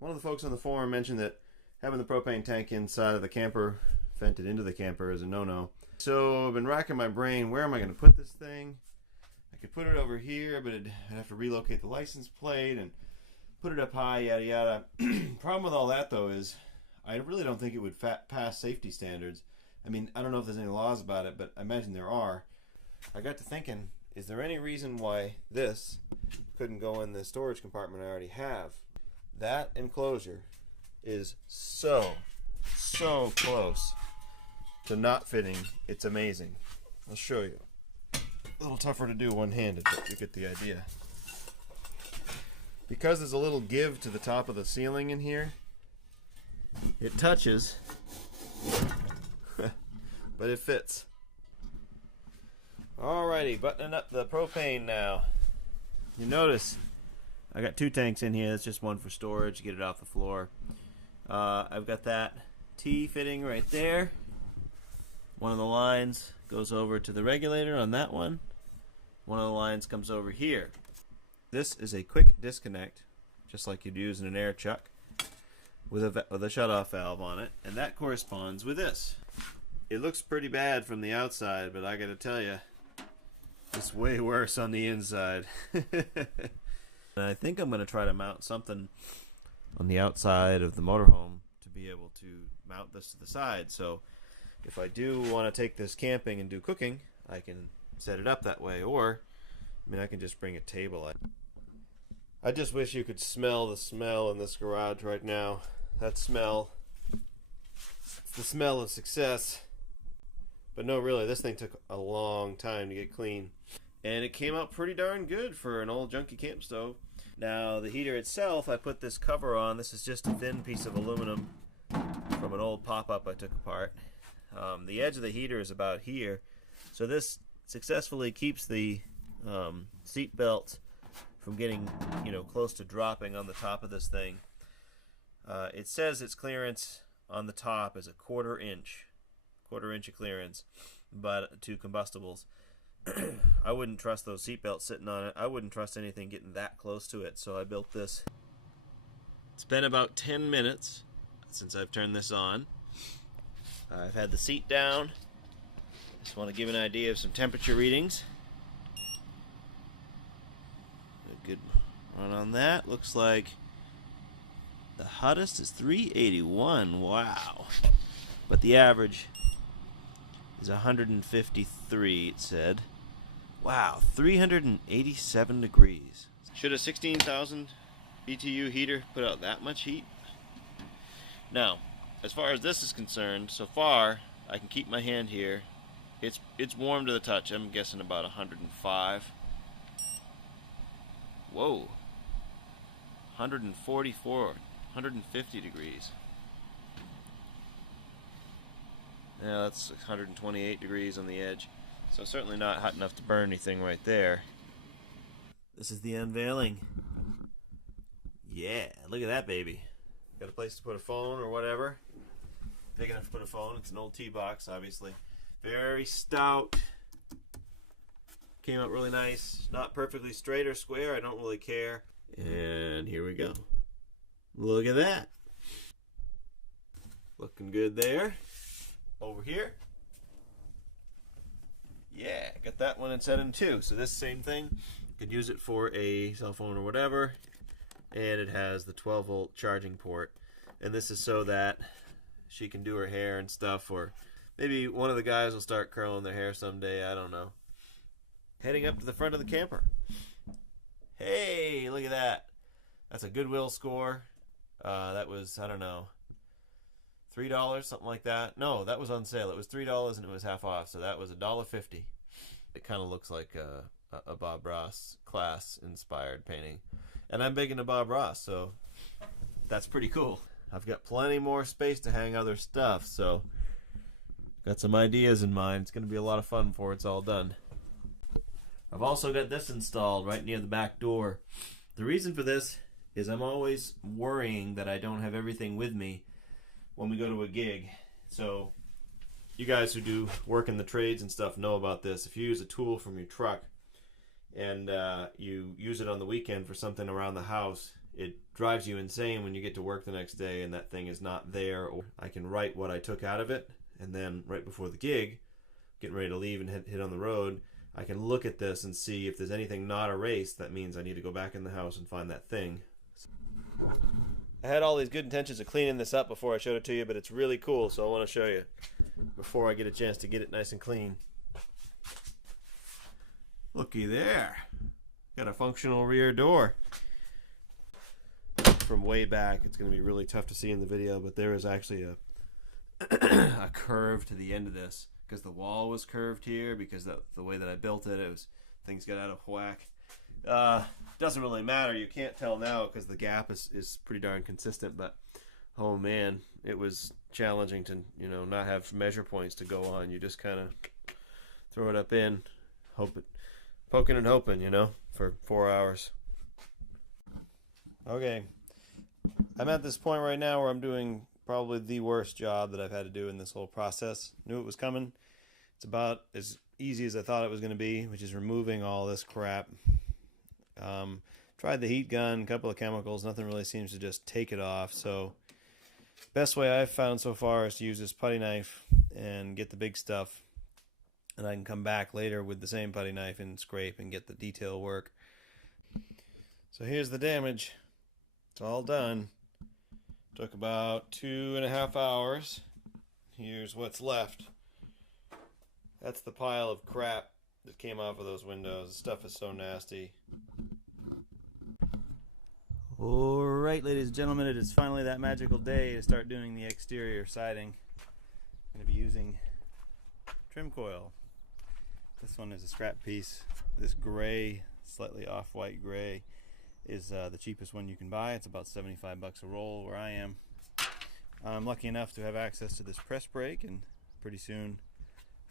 one of the folks on the forum mentioned that having the propane tank inside of the camper, vented into the camper, is a no-no. So I've been racking my brain, where am I going to put this thing? I could put it over here, but I'd have to relocate the license plate and put it up high, yada yada. Problem with all that though is I really don't think it would pass safety standards. I mean, I don't know if there's any laws about it, but I imagine there are. I got to thinking, is there any reason why this couldn't go in the storage compartment I already have? That enclosure is so close to not fitting. It's amazing. I'll show you. A little tougher to do one-handed, but you get the idea. Because there's a little give to the top of the ceiling in here, it touches, but it fits. Alrighty, buttoning up the propane now. You notice I got 2 tanks in here. That's just one for storage, get it off the floor. I've got that T fitting right there. One of the lines goes over to the regulator on that one. One of the lines comes over here. This is a quick disconnect, just like you'd use in an air chuck, with a shut-off valve on it, and that corresponds with this. It looks pretty bad from the outside, but I gotta tell you, it's way worse on the inside. And I think I'm gonna try to mount something on the outside of the motorhome to be able to mount this to the side. So if I do want to take this camping and do cooking, I can set it up that way, or I mean, I can just bring a table. I just wish you could smell the smell in this garage right now. That smell, it's the smell of success. But no, really, this thing took a long time to get clean, and it came out pretty darn good for an old junky camp stove. Now the heater itself, I put this cover on. This is just a thin piece of aluminum from an old pop-up I took apart. The edge of the heater is about here, so this successfully keeps the seat belt from getting, close to dropping on the top of this thing. It says its clearance on the top is a quarter inch of clearance, but to combustibles. I wouldn't trust those seat belts sitting on it. I wouldn't trust anything getting that close to it, so I built this. It's been about 10 minutes since I've turned this on. I've had the seat down. Just want to give an idea of some temperature readings. A good run on that. Looks like the hottest is 381. Wow. But the average is 153, it said. Wow, 387 degrees. Should a 16,000 BTU heater put out that much heat? Now, as far as this is concerned, so far I can keep my hand here. It's warm to the touch. I'm guessing about 105. Whoa. 144, 150 degrees. Yeah, that's 128 degrees on the edge. So certainly not hot enough to burn anything right there. This is the unveiling. Yeah, look at that baby. Got a place to put a phone or whatever. Big enough to put a phone. It's an old tea box, obviously. Very stout. Came out really nice. Not perfectly straight or square. I don't really care. And here we go. Look at that. Looking good there. Over here. Yeah, got that one in setting 2. So this same thing, you could use it for a cell phone or whatever. And it has the 12-volt charging port. And this is so that she can do her hair and stuff, or maybe one of the guys will start curling their hair someday, I don't know. Heading up to the front of the camper. Hey, look at that. That's a Goodwill score. That was, I don't know, $3, something like that. No, that was on sale. It was $3 and it was half off, so that was $1.50. It kind of looks like a Bob Ross class-inspired painting. And I'm big into Bob Ross, so that's pretty cool. I've got plenty more space to hang other stuff, so got some ideas in mind. It's going to be a lot of fun before it's all done. I've also got this installed right near the back door. The reason for this is I'm always worrying that I don't have everything with me when we go to a gig. So you guys who do work in the trades and stuff know about this. If you use a tool from your truck and you use it on the weekend for something around the house, it drives you insane when you get to work the next day and that thing is not there. Or I can write what I took out of it, and then right before the gig, getting ready to leave and hit on the road, I can look at this and see if there's anything not erased. That means I need to go back in the house and find that thing. I had all these good intentions of cleaning this up before I showed it to you, but it's really cool, so I want to show you before I get a chance to get it nice and clean. Looky there. Got a functional rear door. From way back, it's going to be really tough to see in the video, but there is actually a a curve to the end of this because the wall was curved here because the way that I built it, things got out of whack. Doesn't really matter. You can't tell now because the gap is pretty darn consistent, but oh man, it was challenging to not have measure points to go on. You just kind of throw it up in, poking and hoping, for 4 hours. Okay, I'm at this point right now where I'm doing probably the worst job that I've had to do in this whole process. Knew it was coming. It's about as easy as I thought it was going to be, which is removing all this crap. Tried the heat gun, a couple of chemicals, nothing really seems to just take it off. So best way I've found so far is to use this putty knife and get the big stuff, and I can come back later with the same putty knife and scrape and get the detail work. So here's the damage. It's all done. Took about 2.5 hours. Here's what's left. That's the pile of crap that came off of those windows. The stuff is so nasty. Alright, ladies and gentlemen, it is finally that magical day to start doing the exterior siding. I'm going to be using trim coil. This one is a scrap piece. This gray, slightly off-white gray, is the cheapest one you can buy. It's about 75 bucks a roll where I am. I'm lucky enough to have access to this press brake, and pretty soon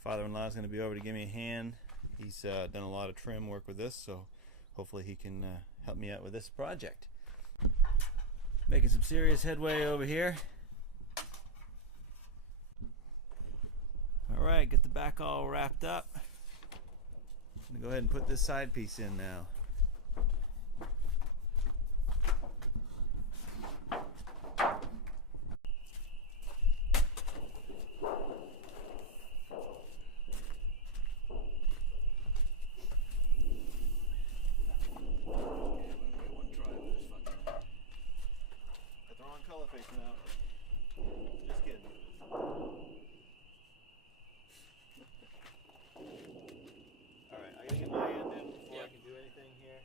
father-in-law is going to be over to give me a hand. He's done a lot of trim work with this, so hopefully he can help me out with this project. Making some serious headway over here. Alright, get the back all wrapped up. I'm going to go ahead and put this side piece in now. Just kidding. Alright, I gotta get my end in before I can do anything here.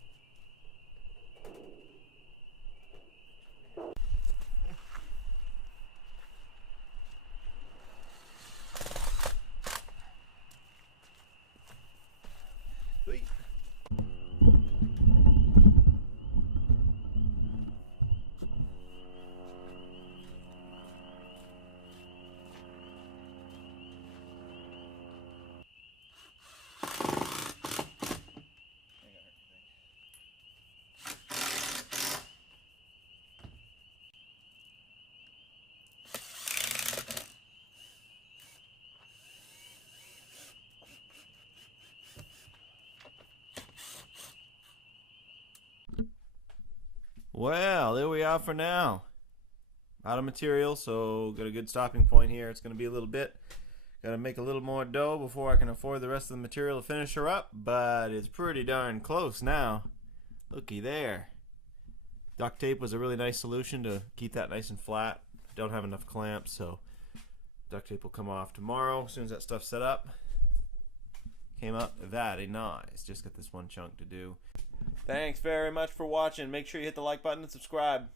Sweet. Well, there we are for now. Out of material, so got a good stopping point here. It's going to be a little bit. Got to make a little more dough before I can afford the rest of the material to finish her up, but it's pretty darn close now. Looky there. Duct tape was a really nice solution to keep that nice and flat. Don't have enough clamps, so duct tape will come off tomorrow as soon as that stuff's set up. Came up very nice. Just got this one chunk to do. Thanks very much for watching. Make sure you hit the like button and subscribe.